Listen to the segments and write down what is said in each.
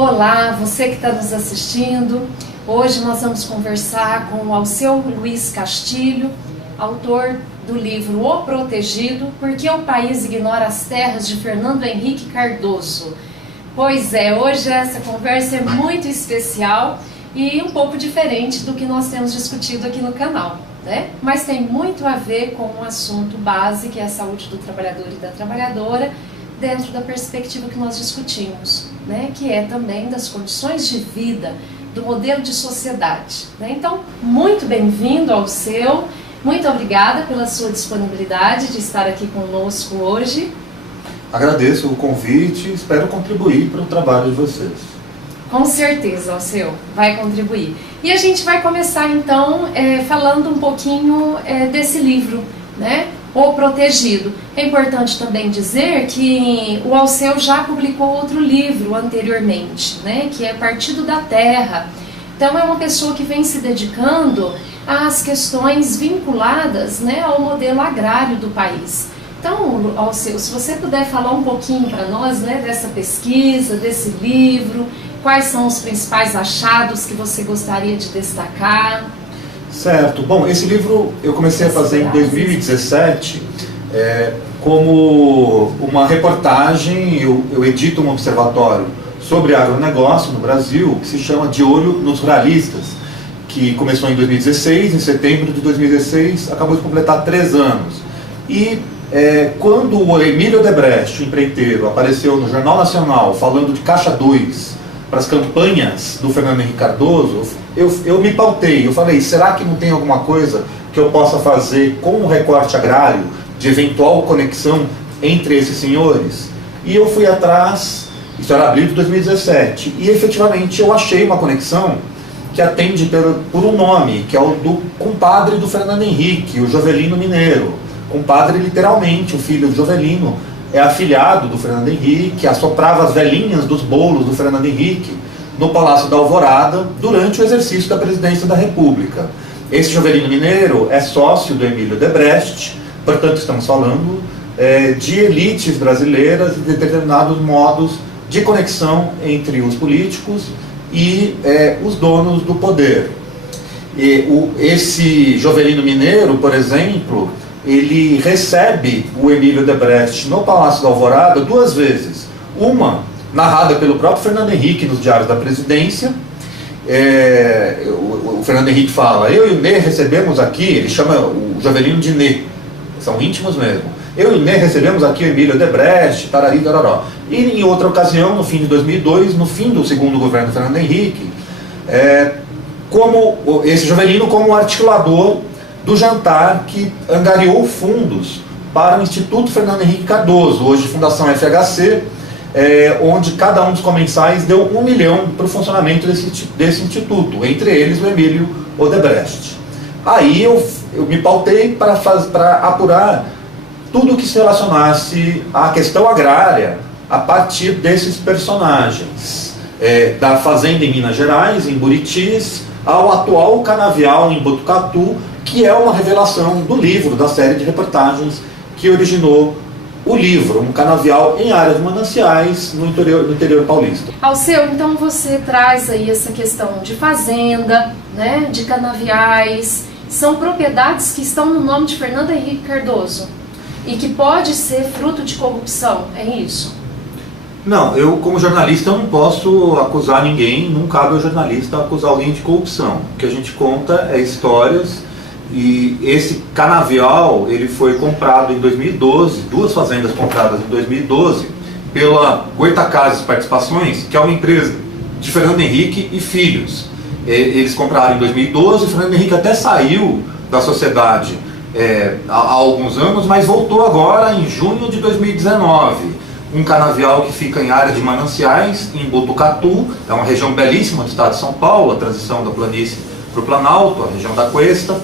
Olá, você que está nos assistindo. Hoje nós vamos conversar com o Alceu Luiz Castilho, autor do livro O Protegido, Por que o País Ignora as Terras, de Fernando Henrique Cardoso. Pois é, hoje essa conversa é muito especial e um pouco diferente do que nós temos discutido aqui no canal, né? Mas tem muito a ver com um assunto base, que é a saúde do trabalhador e da trabalhadora, dentro da perspectiva que nós discutimos, né? Que é também das condições de vida, do modelo de sociedade, né? Então, muito bem-vindo ao Alceu, muito obrigada pela sua disponibilidade de estar aqui conosco hoje. Agradeço o convite e espero contribuir para o trabalho de vocês. Com certeza, Alceu, vai contribuir. E a gente vai começar então falando um pouquinho desse livro, né? O Protegido. É importante também dizer que o Alceu já publicou outro livro anteriormente, né? Que é Partido da Terra. Então é uma pessoa que vem se dedicando às questões vinculadas, né, ao modelo agrário do país. Então, Alceu, se você puder falar um pouquinho para nós, né, dessa pesquisa, desse livro, quais são os principais achados que você gostaria de destacar? Certo. Bom, esse livro eu comecei a fazer em 2017 como uma reportagem. Eu edito um observatório sobre agronegócio no Brasil, que se chama De Olho nos Ruralistas, que começou em 2016, em setembro de 2016, acabou de completar 3 anos. E quando o Emílio Odebrecht, o empreiteiro, apareceu no Jornal Nacional falando de Caixa 2 para as campanhas do Fernando Henrique Cardoso, eu me pautei, eu falei, será que não tem alguma coisa que eu possa fazer com o recorte agrário, de eventual conexão entre esses senhores? E eu fui atrás, isso era abril de 2017, e efetivamente eu achei uma conexão que atende por um nome, que é o do compadre do Fernando Henrique, o Jovelino Mineiro. Compadre, literalmente, o filho do Jovelino é afilhado do Fernando Henrique, assoprava as velhinhas dos bolos do Fernando Henrique no Palácio da Alvorada durante o exercício da presidência da República. Esse Jovelino Mineiro é sócio do Emílio Odebrecht, portanto estamos falando de elites brasileiras e de determinados modos de conexão entre os políticos e os donos do poder. Esse Jovelino Mineiro, por exemplo, ele recebe o Emílio Odebrecht no Palácio da Alvorada 2 vezes. Uma narrada pelo próprio Fernando Henrique nos Diários da Presidência. O Fernando Henrique fala, eu e o Ney recebemos aqui, ele chama o Jovelino de Ney, são íntimos mesmo. Eu e o Ney recebemos aqui o Emílio Odebrecht, tarari, tararó. E em outra ocasião, no fim de 2002, no fim do segundo governo do Fernando Henrique, esse Jovelino como articulador do jantar que angariou fundos para o Instituto Fernando Henrique Cardoso, hoje Fundação FHC, onde cada um dos comensais deu 1 milhão para o funcionamento desse instituto, entre eles o Emílio Odebrecht. Aí eu me pautei para apurar tudo que se relacionasse à questão agrária a partir desses personagens, da fazenda em Minas Gerais, em Buritis, ao atual canavial em Botucatu, que é uma revelação do livro, da série de reportagens que originou o livro, um canavial em áreas mananciais no interior paulista. Alceu, então você traz aí essa questão de fazenda, né, de canaviais, são propriedades que estão no nome de Fernando Henrique Cardoso e que pode ser fruto de corrupção, é isso? Não, eu como jornalista eu não posso acusar ninguém, não cabe ao jornalista acusar alguém de corrupção. O que a gente conta é histórias. E esse canavial, ele foi comprado em 2012, 2 fazendas compradas em 2012, pela Goitacazes Participaçõões, que é uma empresa de Fernando Henrique e Filhos. Eles compraram em 2012, o Fernando Henrique até saiu da sociedade há alguns anos, mas voltou agora em junho de 2019. Um canavial que fica em área de mananciais, em Botucatu, é uma região belíssima do estado de São Paulo, a transição da planície para o Planalto, a região da Cuesta,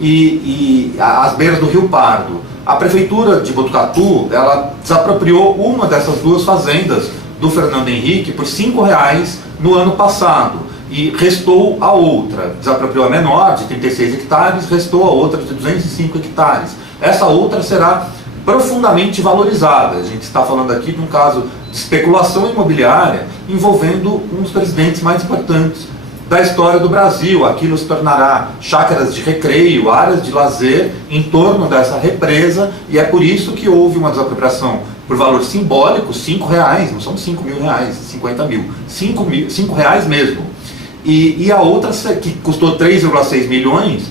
e às beiras do Rio Pardo. A prefeitura de Botucatu, ela desapropriou uma dessas 2 fazendas do Fernando Henrique por R$5 no ano passado e restou a outra. Desapropriou a menor, de 36 hectares, restou a outra de 205 hectares. Essa outra será profundamente valorizada. A gente está falando aqui de um caso de especulação imobiliária envolvendo um dos presidentes mais importantes da história do Brasil. Aquilo se tornará chácaras de recreio, áreas de lazer em torno dessa represa, e é por isso que houve uma desapropriação por valor simbólico, R$5, não são R$5.000, 50 mil, R$5 mesmo. E a outra, que custou 3,6 milhões,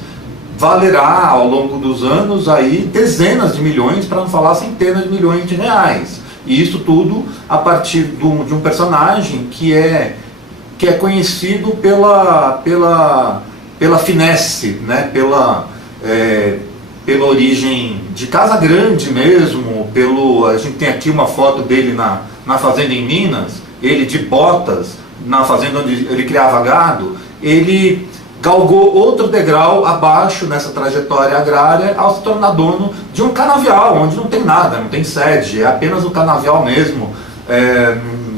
valerá ao longo dos anos aí dezenas de milhões, para não falar centenas de milhões de reais. E isso tudo a partir de um personagem que é conhecido pela finesse, né? pela origem de casa grande mesmo, a gente tem aqui uma foto dele na fazenda em Minas, ele de botas, na fazenda onde ele criava gado. Ele galgou outro degrau abaixo nessa trajetória agrária ao se tornar dono de um canavial, onde não tem nada, não tem sede, é apenas o canavial mesmo.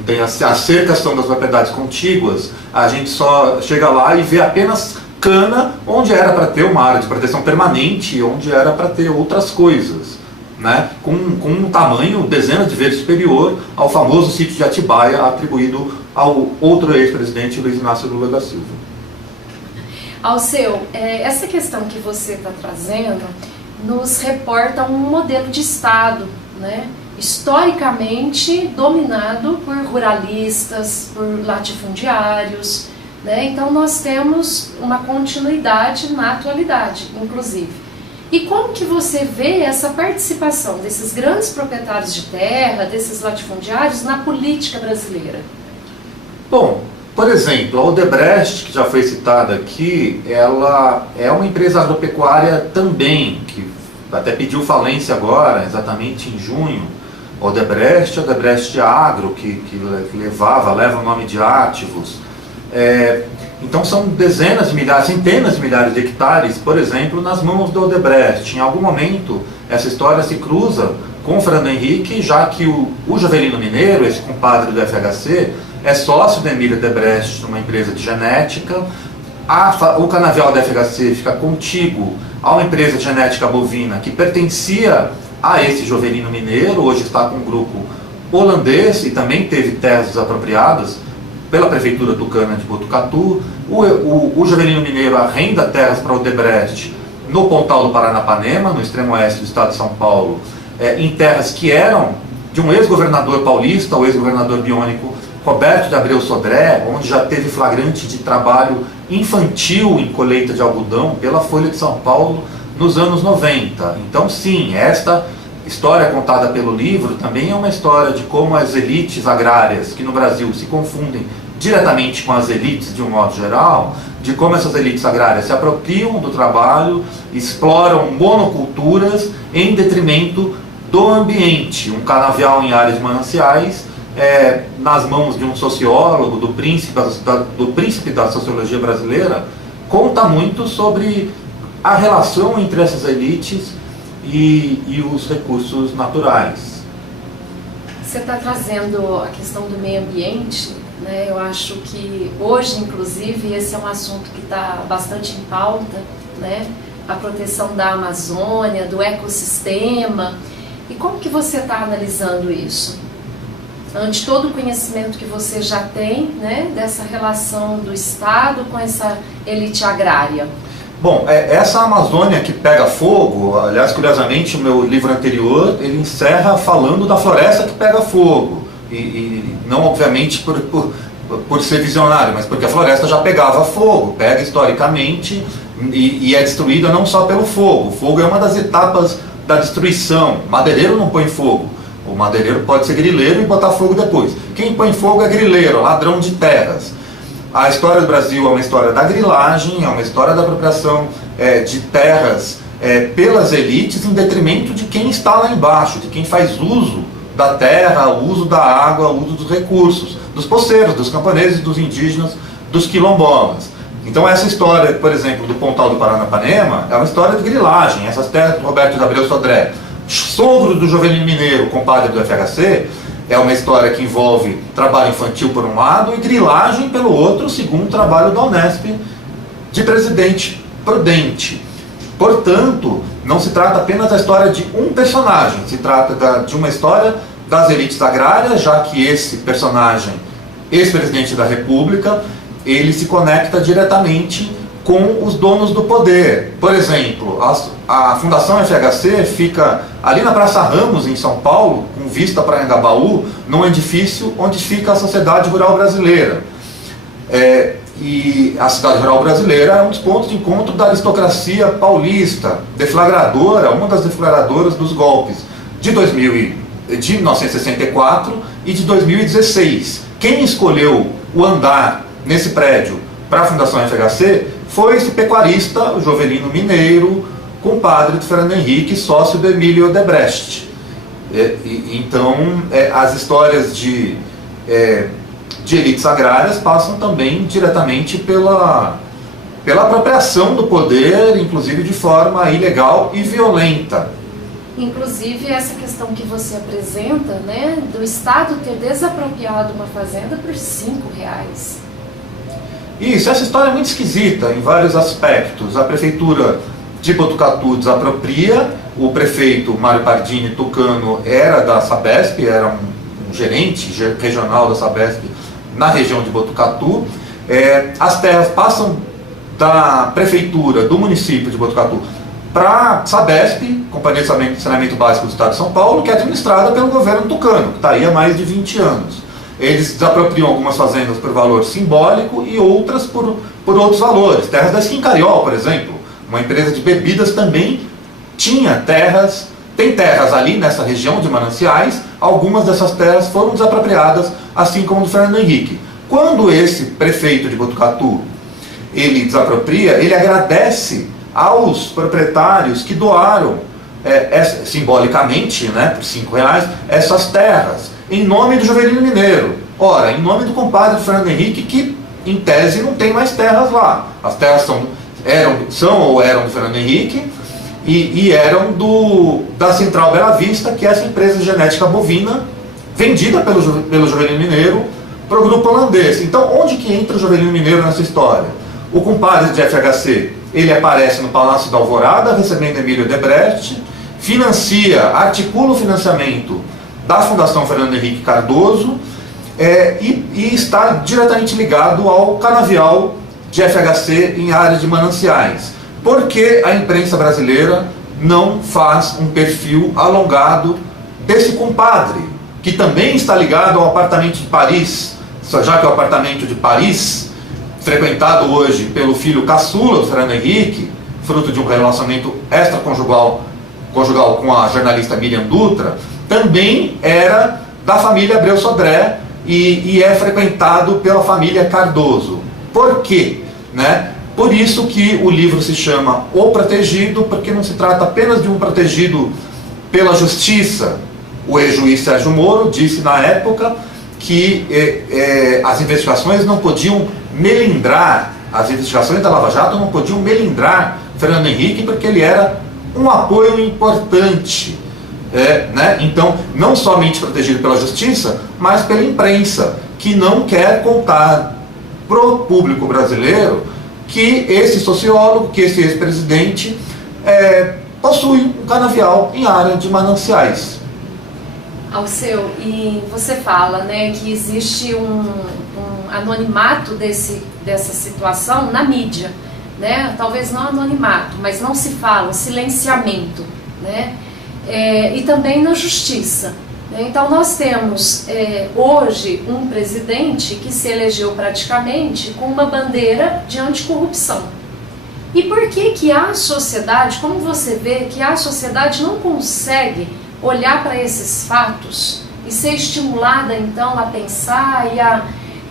Tem as cercas são das propriedades contíguas, a gente só chega lá e vê apenas cana, onde era para ter uma área de proteção permanente, onde era para ter outras coisas, né? com um tamanho dezenas de vezes superior ao famoso sítio de Atibaia, atribuído ao outro ex-presidente Luiz Inácio Lula da Silva. Alceu, essa questão que você está trazendo nos reporta um modelo de Estado, né? Historicamente dominado por ruralistas, por latifundiários, né? Então nós temos uma continuidade na atualidade, inclusive. E como que você vê essa participação desses grandes proprietários de terra, desses latifundiários, na política brasileira? Bom, por exemplo, a Odebrecht, que já foi citada aqui, ela é uma empresa agropecuária também, que até pediu falência agora, exatamente em junho. Odebrecht Agro, que leva o nome de Ativos. Então são dezenas de milhares, centenas de milhares de hectares, por exemplo, nas mãos da Odebrecht. Em algum momento, essa história se cruza com o Fernando Henrique, já que o Jovelino Mineiro, esse compadre do FHC, é sócio da Emília Odebrecht, numa empresa de genética. O canavial da FHC fica contíguo a uma empresa de genética bovina que pertencia a esse Jovelino Mineiro, hoje está com um grupo holandês e também teve terras desapropriadas pela prefeitura tucana de Botucatu. O Jovelino Mineiro arrenda terras para o Odebrecht no Pontal do Paranapanema, no extremo oeste do estado de São Paulo, em terras que eram de um ex-governador paulista, o ex-governador biônico Roberto de Abreu Sodré, onde já teve flagrante de trabalho infantil em colheita de algodão pela Folha de São Paulo nos anos 90. Então sim, esta história contada pelo livro também é uma história de como as elites agrárias, que no Brasil se confundem diretamente com as elites de um modo geral, de como essas elites agrárias se apropriam do trabalho, exploram monoculturas em detrimento do ambiente. Um canavial em áreas de mananciais, nas mãos de um sociólogo, do príncipe da sociologia brasileira, conta muito sobre a relação entre essas elites e os recursos naturais. Você está trazendo a questão do meio ambiente, né? Eu acho que hoje, inclusive, esse é um assunto que está bastante em pauta, né? A proteção da Amazônia, do ecossistema. E como que você está analisando isso? Ante todo o conhecimento que você já tem, né, dessa relação do Estado com essa elite agrária. Bom, essa Amazônia que pega fogo, aliás, curiosamente, o meu livro anterior, ele encerra falando da floresta que pega fogo. E não, obviamente, por ser visionário, mas porque a floresta já pegava fogo, pega historicamente e é destruída não só pelo fogo. O fogo é uma das etapas da destruição. Madeireiro não põe fogo. O madeireiro pode ser grileiro e botar fogo depois. Quem põe fogo é grileiro, ladrão de terras. A história do Brasil é uma história da grilagem, é uma história da apropriação de terras pelas elites em detrimento de quem está lá embaixo, de quem faz uso da terra, uso da água, uso dos recursos, dos poceiros, dos camponeses, dos indígenas, dos quilombolas. Então essa história, por exemplo, do Pontal do Paranapanema, é uma história de grilagem. Essas terras do Roberto de Abreu Sodré, sogro do Jovelino Mineiro, compadre do FHC, é uma história que envolve trabalho infantil por um lado e grilagem pelo outro, segundo o trabalho da Unesp de Presidente Prudente. Portanto, não se trata apenas da história de um personagem, se trata de uma história das elites agrárias, já que esse personagem, ex-presidente da República, ele se conecta diretamente com os donos do poder. Por exemplo, a Fundação FHC fica ali na Praça Ramos, em São Paulo, com vista para Anhangabaú, num edifício onde fica a Sociedade Rural Brasileira. E a Cidade Rural Brasileira é um dos pontos de encontro da aristocracia paulista, deflagradora, uma das deflagradoras dos golpes de 1964 e de 2016. Quem escolheu o andar nesse prédio para a Fundação FHC foi esse pecuarista, o Jovelino Mineiro, compadre do Fernando Henrique, sócio do Emílio Odebrecht. Então, as histórias de elites agrárias passam também diretamente pela apropriação do poder, inclusive de forma ilegal e violenta. Inclusive essa questão que você apresenta, né, do Estado ter desapropriado uma fazenda por R$5. Isso, essa história é muito esquisita em vários aspectos. A prefeitura de Botucatu desapropria, o prefeito Mário Pardini Tucano era da Sabesp, era um gerente regional da Sabesp na região de Botucatu. As terras passam da prefeitura do município de Botucatu para a Sabesp, Companhia de Saneamento Básico do Estado de São Paulo, que é administrada pelo governo tucano, que está aí há mais de 20 anos. Eles desapropriam algumas fazendas por valor simbólico e outras por outros valores. Terras da Esquincariol, por exemplo, uma empresa de bebidas, também tinha terras, tem terras ali nessa região de mananciais. Algumas dessas terras foram desapropriadas, assim como do Fernando Henrique. Quando esse prefeito de Botucatu ele desapropria, ele agradece aos proprietários que doaram simbolicamente, né, por R$5, essas terras, em nome do Jovelino Mineiro. Ora, em nome do compadre do Fernando Henrique, que em tese não tem mais terras lá. As terras eram do Fernando Henrique e eram da Central Bela Vista, que é essa empresa de genética bovina vendida pelo Jovelino Mineiro para o grupo holandês. Então, onde que entra o Jovelino Mineiro nessa história? O compadre de FHC, ele aparece no Palácio da Alvorada, recebendo Emílio Odebrecht, articula o financiamento da Fundação Fernando Henrique Cardoso, e está diretamente ligado ao canavial de FHC em áreas de mananciais. Por que a imprensa brasileira não faz um perfil alongado desse compadre, que também está ligado ao apartamento de Paris, já que o apartamento de Paris, frequentado hoje pelo filho caçula do Fernando Henrique, fruto de um relacionamento extraconjugal com a jornalista Miriam Dutra, também era da família Abreu Sodré e é frequentado pela família Cardoso. Por quê? Né? Por isso que o livro se chama O Protegido, porque não se trata apenas de um protegido pela justiça. O ex-juiz Sérgio Moro disse na época que as investigações não podiam melindrar, as investigações da Lava Jato não podiam melindrar Fernando Henrique, porque ele era um apoio importante. Né? Então, não somente protegido pela justiça, mas pela imprensa, que não quer contar pro público brasileiro que esse sociólogo, que esse ex-presidente possui um canavial em área de mananciais. Alceu, e você fala, né, que existe um anonimato dessa situação na mídia, né? Talvez não anonimato, mas não se fala, silenciamento, né? E também na justiça. Então nós temos hoje um presidente que se elegeu praticamente com uma bandeira de anticorrupção. E por que a sociedade, como você vê, que a sociedade não consegue olhar para esses fatos e ser estimulada então a pensar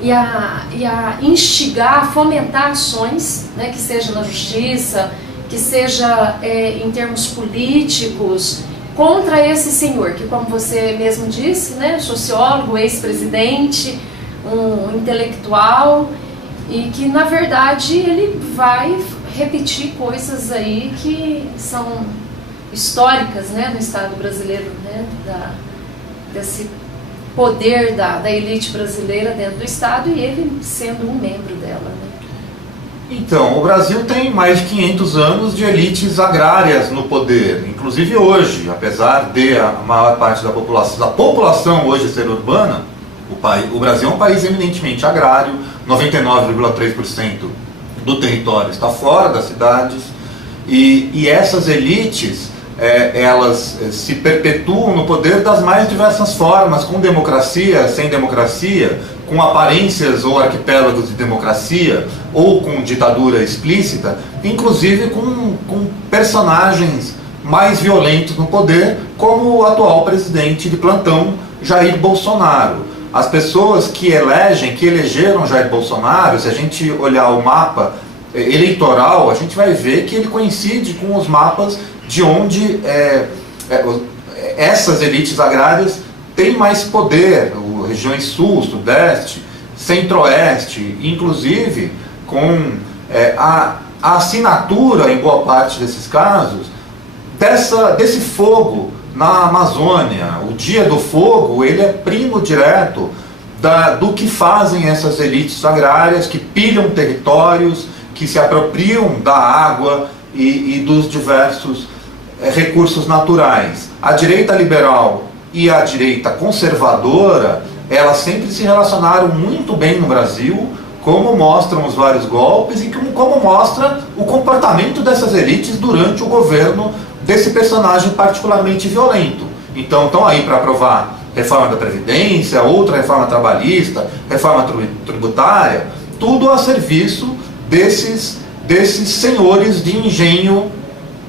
e a instigar, a fomentar ações, né, que seja na justiça, que seja em termos políticos, contra esse senhor, que como você mesmo disse, né, sociólogo, ex-presidente, um intelectual, e que na verdade ele vai repetir coisas aí que são históricas, né, no Estado brasileiro, né, desse poder da elite brasileira dentro do Estado, e ele sendo um membro dela, né? Então, o Brasil tem mais de 500 anos de elites agrárias no poder, inclusive hoje, apesar de a maior parte da população hoje ser urbana, o Brasil é um país eminentemente agrário, 99,3% do território está fora das cidades, e essas elites, elas se perpetuam no poder das mais diversas formas, com democracia, sem democracia, com aparências ou arquipélagos de democracia, ou com ditadura explícita, inclusive com personagens mais violentos no poder, como o atual presidente de plantão, Jair Bolsonaro. As pessoas que elegeram Jair Bolsonaro, se a gente olhar o mapa eleitoral, a gente vai ver que ele coincide com os mapas de onde essas elites agrárias têm mais poder, regiões sul, sudeste, centro-oeste, inclusive com a assinatura, em boa parte desses casos, desse fogo na Amazônia. O Dia do Fogo, ele é primo direto do que fazem essas elites agrárias, que pilham territórios, que se apropriam da água e dos diversos recursos naturais. A direita liberal e a direita conservadora, elas sempre se relacionaram muito bem no Brasil, como mostram os vários golpes e como mostra o comportamento dessas elites durante o governo desse personagem particularmente violento. Então estão aí para aprovar reforma da Previdência, outra reforma trabalhista, reforma tributária, tudo a serviço desses senhores de engenho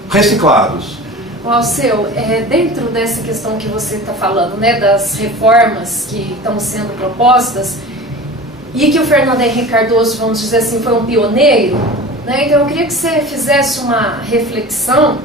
reciclados. Alceu, dentro dessa questão que você está falando, né, das reformas que estão sendo propostas, e que o Fernando Henrique Cardoso, vamos dizer assim, foi um pioneiro, né, então eu queria que você fizesse uma reflexão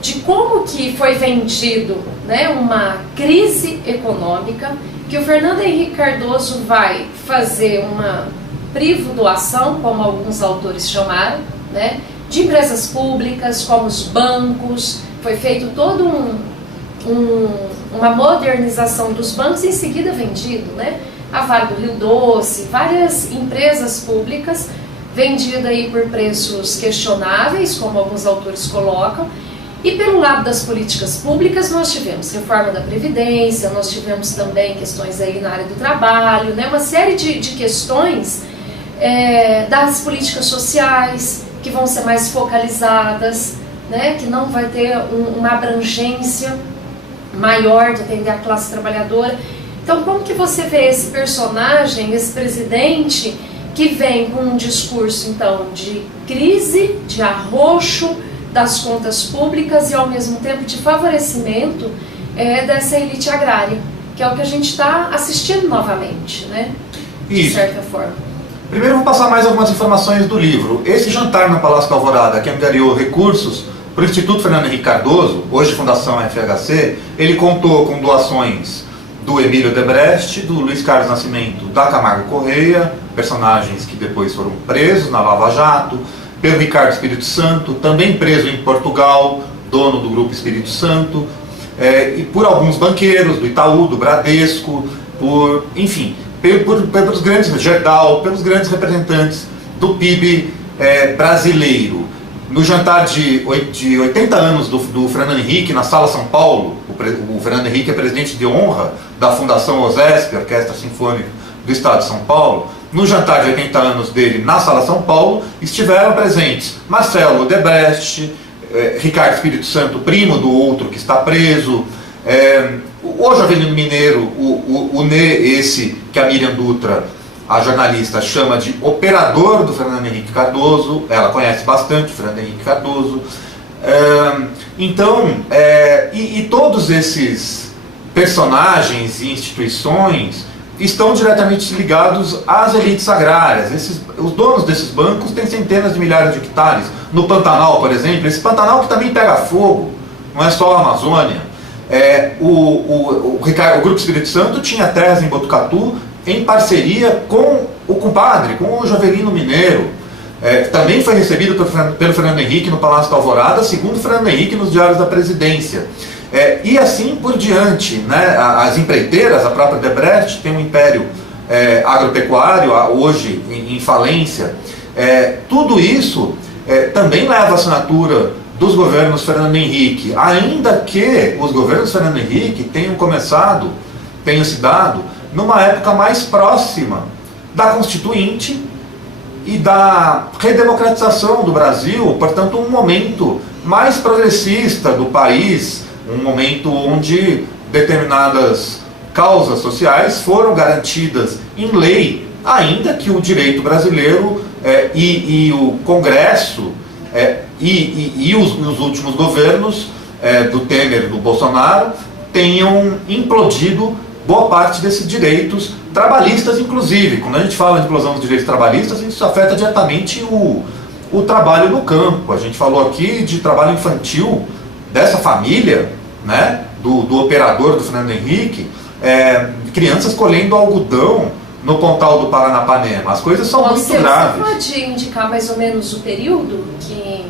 de como que foi vendido, né, uma crise econômica, que o Fernando Henrique Cardoso vai fazer uma privo-doação, como alguns autores chamaram, né, de empresas públicas, como os bancos. Foi feito toda uma modernização dos bancos e em seguida vendido, né? A Vale do Rio Doce, várias empresas públicas vendidas aí por preços questionáveis, como alguns autores colocam. E pelo lado das políticas públicas nós tivemos reforma da Previdência, nós tivemos também questões aí na área do trabalho, né? Uma série de questões das políticas sociais que vão ser mais focalizadas, né, que não vai ter uma abrangência maior de atender a classe trabalhadora. Então, como que você vê esse personagem, esse presidente, que vem com um discurso, então, de crise, de arroxo das contas públicas e, ao mesmo tempo, de favorecimento dessa elite agrária, que é o que a gente está assistindo novamente, né, de certa forma. Primeiro, eu vou passar mais algumas informações do livro. Esse jantar no Palácio da Alvorada, que angariou recursos para o Instituto Fernando Henrique Cardoso, hoje Fundação FHC, ele contou com doações do Emílio Debrecht, do Luiz Carlos Nascimento, da Camargo Correia, personagens que depois foram presos na Lava Jato, pelo Ricardo Espírito Santo, também preso em Portugal, dono do Grupo Espírito Santo, e por alguns banqueiros do Itaú, do Bradesco, pelos grandes, Gerdau, pelos grandes representantes do PIB brasileiro. No jantar de 80 anos do Fernando Henrique, na Sala São Paulo, o Fernando Henrique é presidente de honra da Fundação OSESP, Orquestra Sinfônica do Estado de São Paulo. No jantar de 80 anos dele, na Sala São Paulo, estiveram presentes Marcelo Odebrecht, Ricardo Espírito Santo, primo do outro que está preso, o Jovelino Mineiro, o esse que a Miriam Dutra, a jornalista, chama de operador do Fernando Henrique Cardoso. Ela conhece bastante o Fernando Henrique Cardoso. E todos esses personagens e instituições estão diretamente ligados às elites agrárias. Os donos desses bancos têm centenas de milhares de hectares. No Pantanal, por exemplo, esse Pantanal que também pega fogo, não é só a Amazônia. O Grupo Espírito Santo tinha terras em Botucatu em parceria com o compadre, com o Jovelino Mineiro. Também foi recebido pelo Fernando Henrique no Palácio da Alvorada, segundo Fernando Henrique nos diários da presidência. E assim por diante, né? As empreiteiras, a própria Debrecht tem um império agropecuário, hoje em falência, Tudo isso também leva a assinatura dos governos Fernando Henrique, ainda que os governos Fernando Henrique tenham se dado numa época mais próxima da Constituinte e da redemocratização do Brasil, portanto um momento mais progressista do país, um momento onde determinadas causas sociais foram garantidas em lei, ainda que o direito brasileiro e o Congresso e os últimos governos do Temer e do Bolsonaro tenham implodido boa parte desses direitos trabalhistas, inclusive. Quando a gente fala de implosão dos direitos trabalhistas, isso afeta diretamente o trabalho no campo. A gente falou aqui de trabalho infantil dessa família, né, do operador do Fernando Henrique, crianças colhendo algodão no Pontal do Paranapanema. As coisas são muito graves. Você pode indicar mais ou menos o período que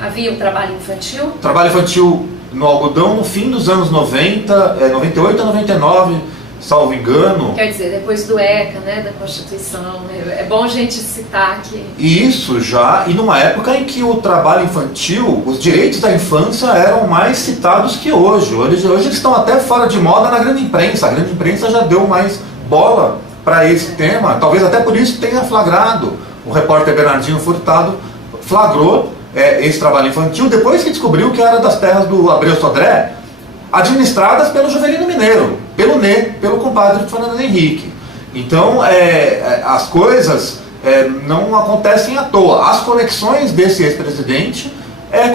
havia o trabalho infantil? Trabalho infantil no algodão no fim dos anos 90, 98 a 99, salvo engano. Quer dizer, depois do ECA, né, da Constituição. É bom a gente citar aqui. Isso já, e numa época em que o trabalho infantil, os direitos da infância eram mais citados que hoje. Hoje eles estão até fora de moda na grande imprensa. A grande imprensa já deu mais bola para esse tema, talvez até por isso tenha flagrado. O repórter Bernardino Furtado flagrou esse trabalho infantil depois que descobriu que era das terras do Abreu Sodré, administradas pelo Jovelino Mineiro, pelo compadre de Fernando Henrique. Então, as coisas não acontecem à toa. As conexões desse ex-presidente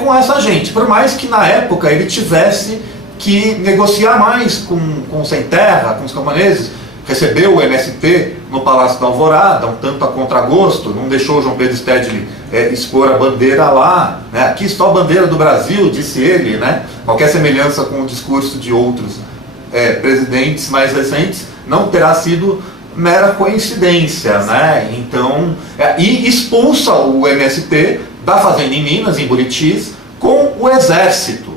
com essa gente, por mais que na época ele tivesse que negociar mais com o Sem Terra, com os camponeses, recebeu o MST no Palácio da Alvorada, um tanto a contragosto, não deixou o João Pedro Stedley expor a bandeira lá, né? Aqui só a bandeira do Brasil, disse ele, né? Qualquer semelhança com o discurso de outros presidentes mais recentes não terá sido mera coincidência, né? Então, e expulsa o MST da fazenda em Minas, em Buritis, com o exército.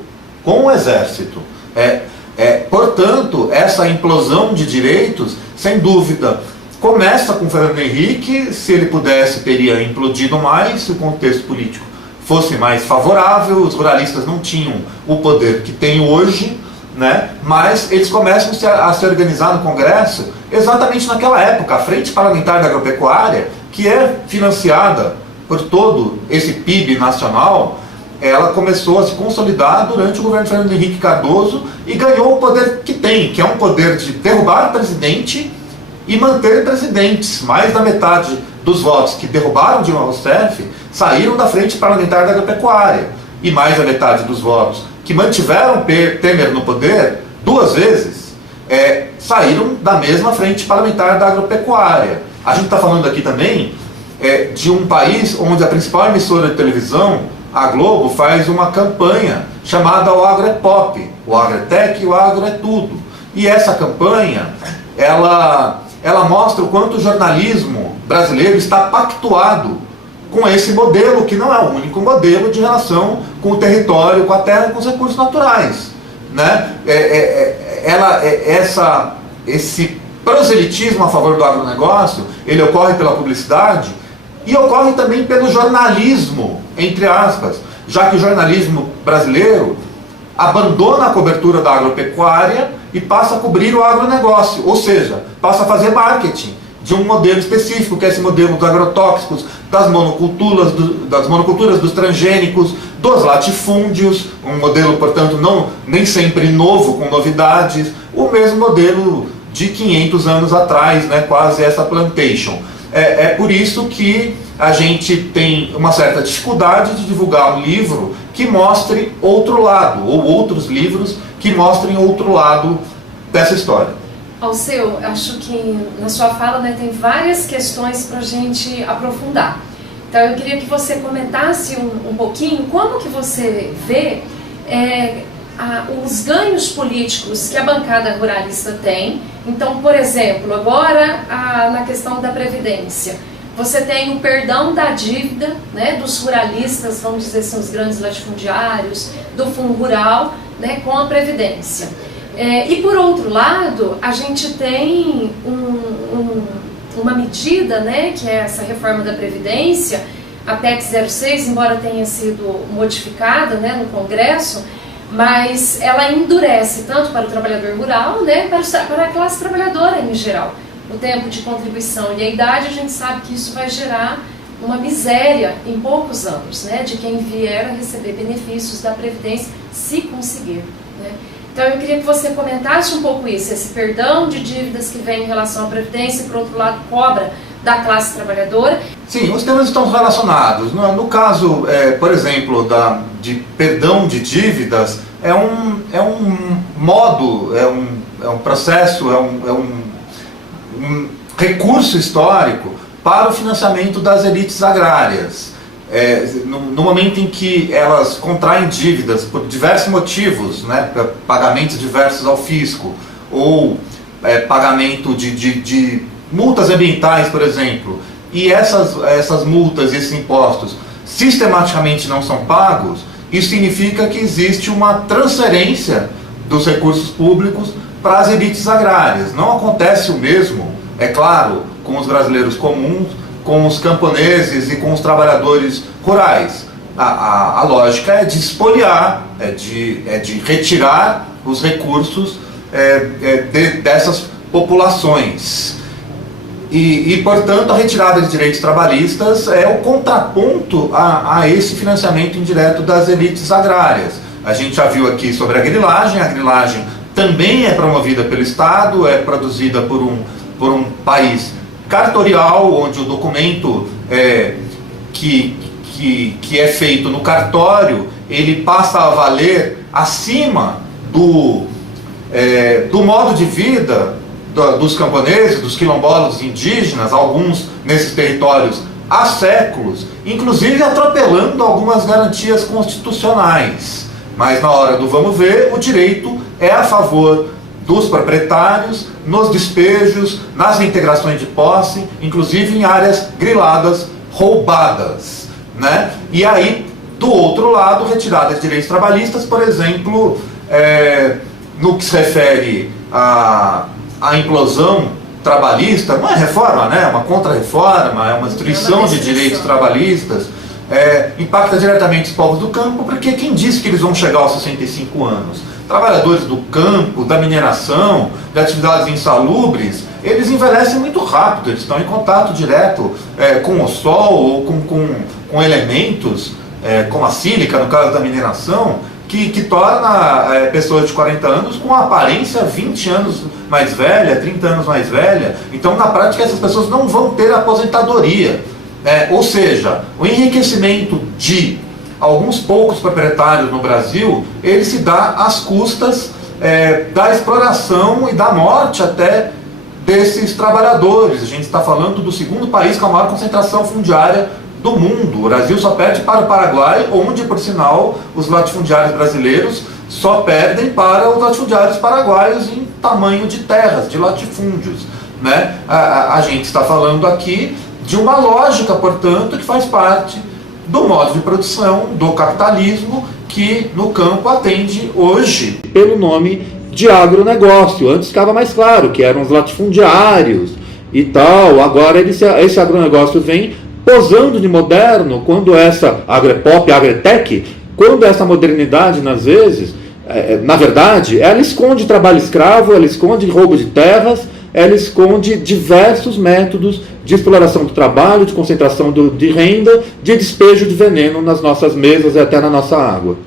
Portanto, essa implosão de direitos, sem dúvida, começa com Fernando Henrique. Se ele pudesse, teria implodido mais, se o contexto político fosse mais favorável. Os ruralistas não tinham o poder que tem hoje, né? Mas eles começam a se organizar no Congresso exatamente naquela época. A Frente Parlamentar da Agropecuária, que é financiada por todo esse PIB nacional, ela começou a se consolidar durante o governo de Fernando Henrique Cardoso e ganhou o poder que tem, que é um poder de derrubar o presidente e manter presidentes. Mais da metade dos votos que derrubaram Dilma Rousseff saíram da Frente Parlamentar da Agropecuária. E mais da metade dos votos que mantiveram Temer no poder, 2 vezes, saíram da mesma Frente Parlamentar da Agropecuária. A gente está falando aqui também de um país onde a principal emissora de televisão, a Globo, faz uma campanha chamada O Agro é Pop, o Agro é Tech e o Agro é Tudo. E essa campanha, ela mostra o quanto o jornalismo brasileiro está pactuado com esse modelo, que não é o único modelo de relação com o território, com a terra e com os recursos naturais, né? Esse proselitismo a favor do agronegócio, ele ocorre pela publicidade e ocorre também pelo jornalismo, entre aspas, já que o jornalismo brasileiro abandona a cobertura da agropecuária e passa a cobrir o agronegócio, ou seja, passa a fazer marketing de um modelo específico, que é esse modelo dos agrotóxicos, das monoculturas dos transgênicos, dos latifúndios, um modelo, portanto, nem sempre novo, com novidades, o mesmo modelo de 500 anos atrás, né, quase essa plantation. Por isso que a gente tem uma certa dificuldade de divulgar um livro que mostre outro lado, ou outros livros que mostrem outro lado dessa história. Alceu, acho que na sua fala, né, tem várias questões para a gente aprofundar. Então eu queria que você comentasse um pouquinho como que você vê os ganhos políticos que a bancada ruralista tem. Então, por exemplo, agora na questão da Previdência, você tem o perdão da dívida, né, dos ruralistas, vamos dizer assim, os grandes latifundiários, do Fundo Rural, né, com a Previdência. E por outro lado, a gente tem uma medida, né, que é essa reforma da Previdência, a PEC 06, embora tenha sido modificada, né, no Congresso, mas ela endurece tanto para o trabalhador rural, né, para a classe trabalhadora em geral. O tempo de contribuição e a idade, a gente sabe que isso vai gerar uma miséria em poucos anos, né, de quem vier a receber benefícios da Previdência, se conseguir, né. Então eu queria que você comentasse um pouco isso, esse perdão de dívidas que vem em relação à Previdência e, por outro lado, cobra da classe trabalhadora. Sim, os temas estão relacionados. No caso, por exemplo, de perdão de dívidas, é um modo, é um processo, é um recurso histórico para o financiamento das elites agrárias. No momento em que elas contraem dívidas por diversos motivos, né, pagamentos diversos ao fisco, ou pagamento de multas ambientais, por exemplo, e essas multas e esses impostos sistematicamente não são pagos, isso significa que existe uma transferência dos recursos públicos para as elites agrárias. Não acontece o mesmo, é claro, com os brasileiros comuns, com os camponeses e com os trabalhadores rurais. A lógica é de espoliar, é de retirar os recursos dessas populações. E, portanto, a retirada de direitos trabalhistas é o contraponto a esse financiamento indireto das elites agrárias. A gente já viu aqui sobre a grilagem também é promovida pelo Estado, é produzida por um país cartorial, onde o documento que é feito no cartório, ele passa a valer acima do modo de vida dos camponeses, dos quilombolas indígenas, alguns nesses territórios há séculos, inclusive atropelando algumas garantias constitucionais. Mas na hora do vamos ver, o direito é a favor dos proprietários, nos despejos, nas reintegrações de posse, inclusive em áreas griladas, roubadas, né? E aí, do outro lado, retirada de direitos trabalhistas, por exemplo, no que se refere à implosão trabalhista, não é reforma, né? É uma contra-reforma, é uma destruição de direitos trabalhistas, impacta diretamente os povos do campo, porque quem disse que eles vão chegar aos 65 anos? Trabalhadores do campo, da mineração, de atividades insalubres, eles envelhecem muito rápido, eles estão em contato direto com o sol ou com elementos, como a sílica, no caso da mineração, que torna pessoas de 40 anos com aparência 20 anos mais velha, 30 anos mais velha. Então, na prática, essas pessoas não vão ter aposentadoria. Ou seja, o enriquecimento de alguns poucos proprietários no Brasil, ele se dá às custas da exploração e da morte até desses trabalhadores. A gente está falando do segundo país com a maior concentração fundiária do mundo. O Brasil só perde para o Paraguai, onde, por sinal, os latifundiários brasileiros só perdem para os latifundiários paraguaios em tamanho de terras, de latifúndios, né? A gente está falando aqui de uma lógica, portanto, que faz parte do modo de produção do capitalismo, que no campo atende hoje pelo nome de agronegócio. Antes ficava mais claro que eram os latifundiários e tal. Agora esse agronegócio vem posando de moderno, quando essa agropop, agretech, quando essa modernidade, às vezes, na verdade, ela esconde trabalho escravo, ela esconde roubo de terras, ela esconde diversos métodos de exploração do trabalho, de concentração de renda, de despejo de veneno nas nossas mesas e até na nossa água.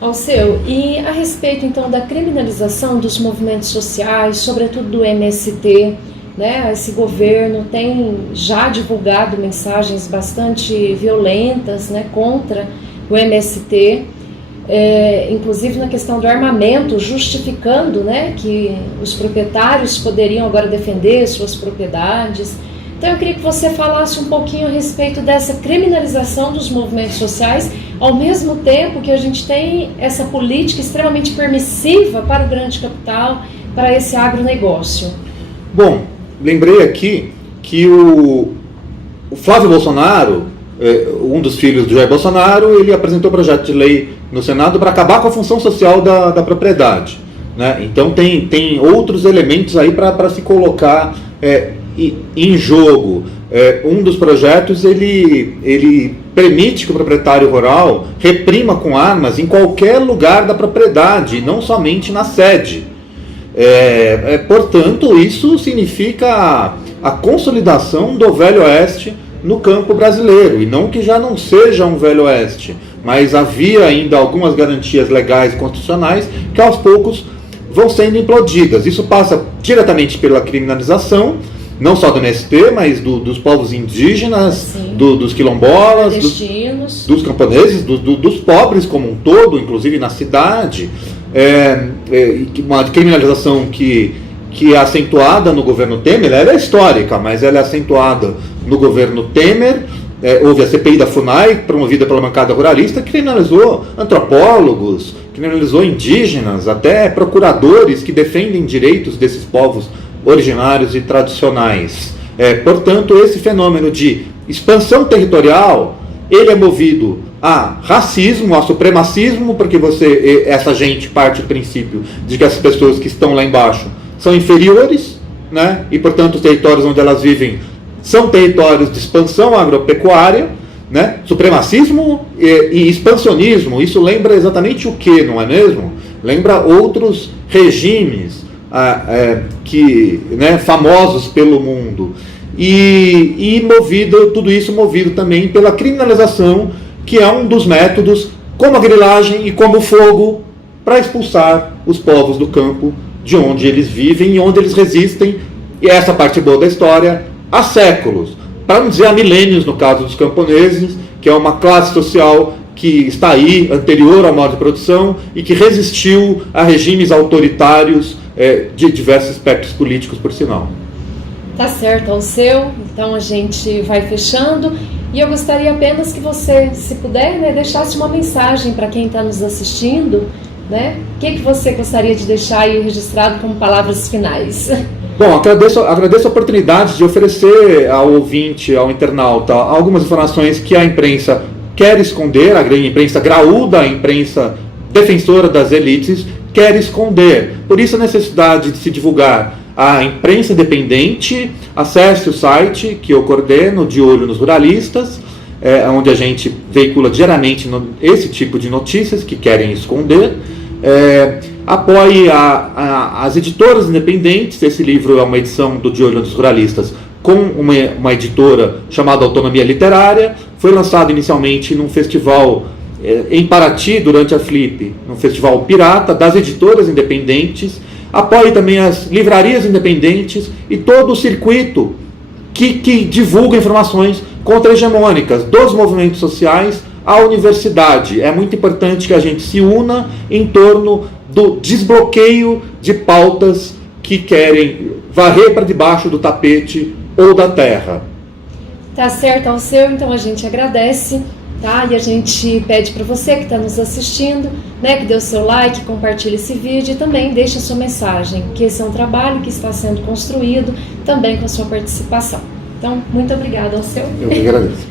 Alceu, e a respeito então da criminalização dos movimentos sociais, sobretudo do MST, né? Esse governo tem já divulgado mensagens bastante violentas, né, contra o MST, inclusive na questão do armamento, justificando, né, que os proprietários poderiam agora defender suas propriedades. Então eu queria que você falasse um pouquinho a respeito dessa criminalização dos movimentos sociais, ao mesmo tempo que a gente tem essa política extremamente permissiva para o grande capital, para esse agronegócio. Bom, lembrei aqui que o Flávio Bolsonaro, um dos filhos do Jair Bolsonaro, ele apresentou um projeto de lei no Senado para acabar com a função social da propriedade, né? Então tem outros elementos aí para se colocar em jogo. Um dos projetos ele permite que o proprietário rural reprima com armas em qualquer lugar da propriedade, não somente na sede. Portanto, isso significa a consolidação do Velho Oeste no campo brasileiro, e não que já não seja um Velho Oeste, mas havia ainda algumas garantias legais e constitucionais que aos poucos vão sendo implodidas. Isso passa diretamente pela criminalização, não só do MST, mas dos povos indígenas, dos quilombolas, dos camponeses, dos pobres como um todo, inclusive na cidade. Uma criminalização que é acentuada no governo Temer. Ela é histórica, mas ela é acentuada no governo Temer. Houve a CPI da FUNAI, promovida pela bancada ruralista, que criminalizou antropólogos, criminalizou indígenas, até procuradores que defendem direitos desses povos originários e tradicionais. Portanto, esse fenômeno de expansão territorial, ele é movido a racismo, a supremacismo, porque essa gente parte do princípio de que as pessoas que estão lá embaixo são inferiores, né? E, portanto, os territórios onde elas vivem são territórios de expansão agropecuária, né? Supremacismo e expansionismo. Isso lembra exatamente o que, não é mesmo? Lembra outros regimes famosos pelo mundo. E tudo isso movido também pela criminalização, que é um dos métodos, como a grilagem e como o fogo, para expulsar os povos do campo de onde eles vivem e onde eles resistem, e essa parte boa da história, há séculos, para não dizer há milênios no caso dos camponeses, que é uma classe social que está aí, anterior ao modo de produção, e que resistiu a regimes autoritários de diversos aspectos políticos, por sinal. Tá certo, Alceu. Então a gente vai fechando, e eu gostaria apenas que você, se puder, deixasse uma mensagem para quem está nos assistindo, né? O que você gostaria de deixar aí registrado como palavras finais? Bom, agradeço a oportunidade de oferecer ao ouvinte, ao internauta, algumas informações que a imprensa quer esconder, a grande imprensa graúda, a imprensa defensora das elites, quer esconder. Por isso a necessidade de se divulgar a imprensa independente. Acesse o site que eu coordeno, De Olho nos Ruralistas, onde a gente veicula diariamente esse tipo de notícias que querem esconder. Apoie as editoras independentes. Esse livro é uma edição do De Olho nos Ruralistas com uma editora chamada Autonomia Literária. Foi lançado inicialmente num festival em Paraty, durante a Flip, num festival pirata das editoras independentes. Apoie também as livrarias independentes e todo o circuito que divulga informações contra-hegemônicas, dos movimentos sociais à universidade. É muito importante que a gente se una em torno do desbloqueio de pautas que querem varrer para debaixo do tapete ou da terra. Tá certo, Alceu. Então a gente agradece, tá? E a gente pede para você que está nos assistindo, né, que dê o seu like, compartilhe esse vídeo e também deixe a sua mensagem, que esse é um trabalho que está sendo construído também com a sua participação. Então, muito obrigada, Alceu. Eu que agradeço.